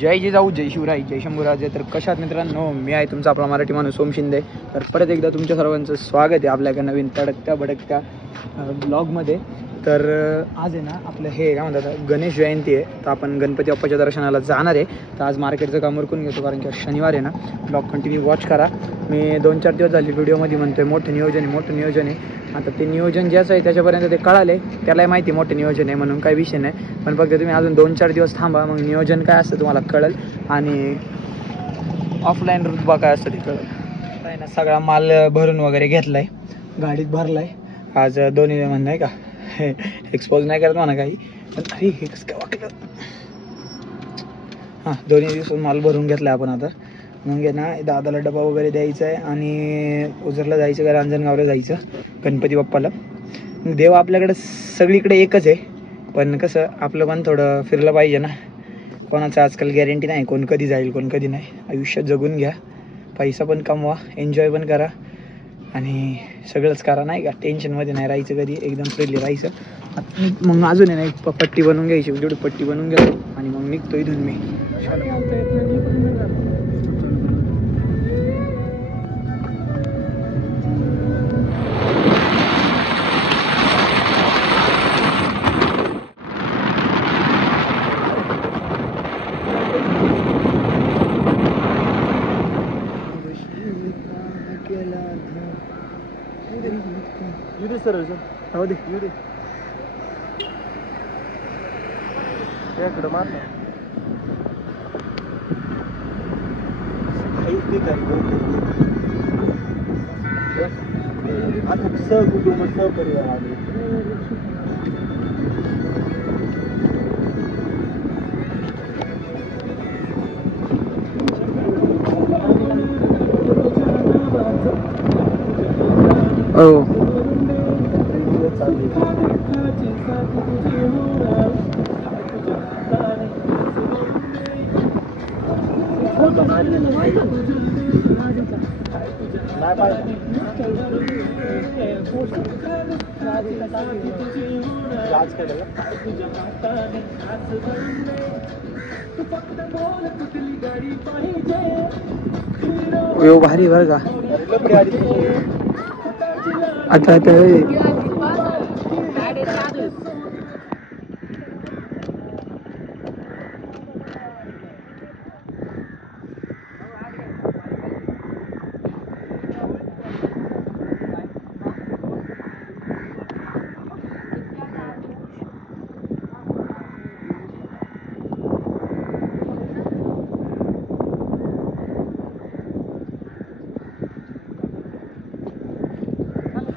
जय जिजाऊ जय शिवराय जय शंभूराजे. तर कशात मित्रांनो, मी आहे तुमचा आपला मराठी माणूस सोम शिंदे. तर परत एकदा तुमच्या सर्वांचं स्वागत आहे आपल्या एका नवीन तडकत्या भडकत्या ब्लॉगमध्ये. तर आज आहे ना आपलं हे काय म्हणतात गणेश जयंती आहे. तर आपण गणपती बाप्पाच्या दर्शनाला जाणार आहे. तर आज मार्केटचं काम उरकून घेतो कारण की शनिवार आहे ना. ब्लॉग कंटिन्यू वॉच करा. मी 2-4 दिवस झाले व्हिडिओमध्ये म्हणतोय मोठं नियोजन आहे. आता ते नियोजन ज्याचं आहे त्याच्यापर्यंत ते कळाले, त्यालाही माहिती मोठं नियोजन आहे म्हणून काही विषय नाही. पण फक्त तुम्ही अजून 2-4 दिवस थांबा, मग नियोजन काय असतं तुम्हाला कळेल आणि ऑफलाईन रुतबा काय असतं ते कळेल. आहे ना सगळा माल भरून वगैरे घेतला आहे, गाडीत भरला आहे. आज दोन्ही म्हणणं आहे का एक्सपोज नाही करत म्हणा काही, पण अरे हे कसं काय वाटलं. हां, दोन्ही दिवस माल भरून घेतला आहे आपण. आता मग आहे ना दादाला डबा वगैरे द्यायचा आहे आणि उजरला जायचं का रांजणगावला जायचं गणपती बाप्पाला. देव आपल्याकडे सगळीकडे एकच आहे, पण कसं आपलं पण थोडं फिरलं पाहिजे ना. कोणाचं आजकाल गॅरंटी नाही, कोण कधी जाईल कोण कधी नाही. आयुष्य जगून घ्या, पैसा पण कमवा, एन्जॉय पण करा आणि सगळंच करा नाही का. टेन्शनमध्ये नाही राहायचं, कधी एकदम फ्रीली राहायचं. मग अजून आहे ना एक पट्टी बनवून घ्यायची, जेवढी पट्टी बनवून घेतो आणि मग निघतो इथून मी. सर हो दे याकडं मार ना. आता सहकुटुंब सहपरिवार आले. हो यो भारी बरं का. आता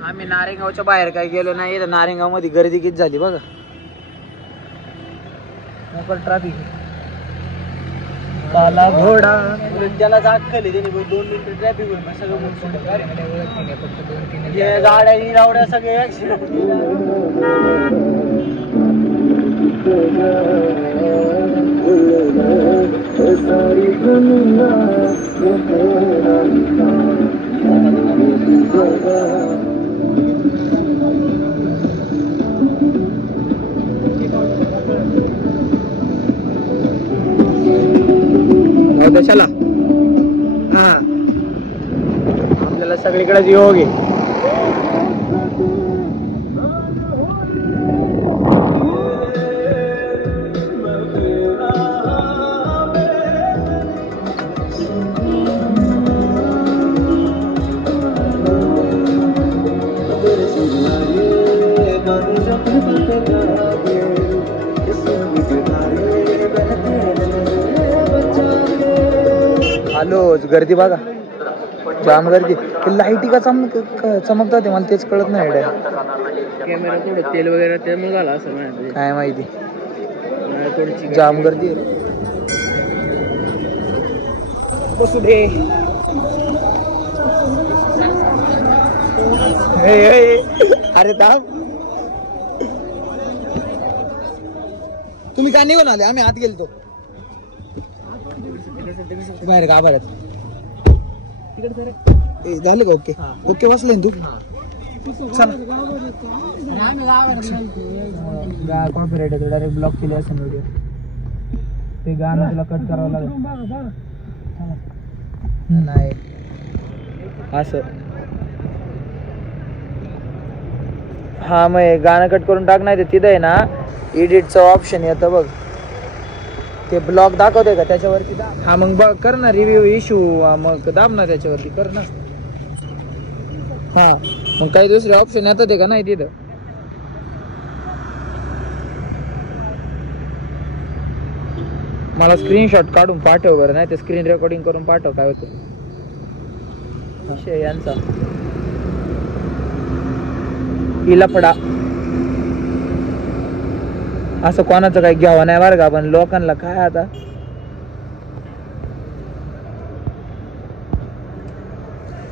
आम्ही नारेगावच्या बाहेर काय गेलो नाही. तर नारेगाव मध्ये गर्दी किती झाली बघा. ट्रॅफिक काला घोडा त्याला जाग खाली त्याने 2 मिनिटं ट्रॅफिक होईल सगळं गाड्या रावड्या सगळे ऍक्सिडेंट. चला हा, आपल्याला सगळीकडेच योग आहे. हॅलो, गर्दी बघा, जाम गर्दी. लाईटी का चमकतात मला तेच कळत नाही. कॅमेरा थोडं तेल वगैरे त्यामुळे झाला असं काय माहिती. जाम गर्दी बसू दे. अरे तुम्ही का निघून आले? आम्ही आत गेलतो बाहेर गाभाऱ्यात. झालं का? ओके ओके बसले तू. चला कॉपीराइट डायरेक्ट ब्लॉक केली असेल व्हिडिओ. ते गाणं तुला कट करावं लागेल. नाही असं हा मग हे गाणं कट करून टाक. नाही तर तिथं आहे ना एडिटचं ऑप्शन येतं बघ, ते ब्लॉग दाखवते का त्याच्यावरती दाब. हा मग बघ कर ना रिव्ह्यू इश्यू, मग दाब ना त्याच्यावरती कर ना. हा मग काही दुसरे ऑप्शन येतात ते का नाही तिथं. मला स्क्रीनशॉट काढून पाठव बरं, नाही ते स्क्रीन रेकॉर्डिंग करून पाठव काय होतं विषय यांचा. लफडा असं कोणाचं काही घ्यावं नाही बरं का, पण लोकांना काय आता.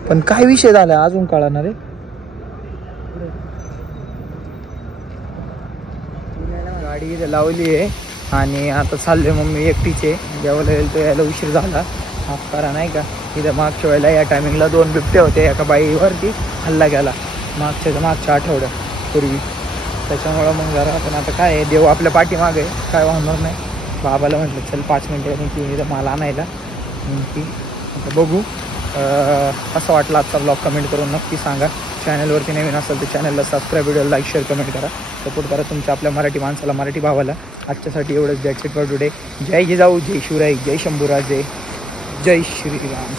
पण काय विषय झाला अजून कळणार रे. गाडी इथे लावली आहे आणि आता चालले मम्मी एकटीचे. जेवायला येईल तो यायला उशीर झाला, हाफ करा नाही का. इथं मागच्या वेळेला या टायमिंगला 2 बिबटे होते, एका बाईवरती हल्ला गेला मागच्या आठवड्यापूर्वी. त्याच्यामुळं मग जरा आपण आता काय आहे, देव आपल्या पाठीमागे काय वाहणार नाही. बाबाला म्हटलं चल 5 मिनिटं की इथं मला आणायला. की आता बघू असं वाटलं आजचा ब्लॉग कमेंट करून नक्की सांगा. चॅनलवरती नवीन असेल तर चॅनलला सबस्क्राईब, व्हिडिओला लाईक, शेअर, कमेंट करा. सपोर्ट करा तुमच्या आपल्या मराठी माणसाला, मराठी भावाला. आजच्यासाठी एवढंच. That's it for today. जय जिजाऊ, जय शिवराय, जय शंभूराजे, जय श्रीराम.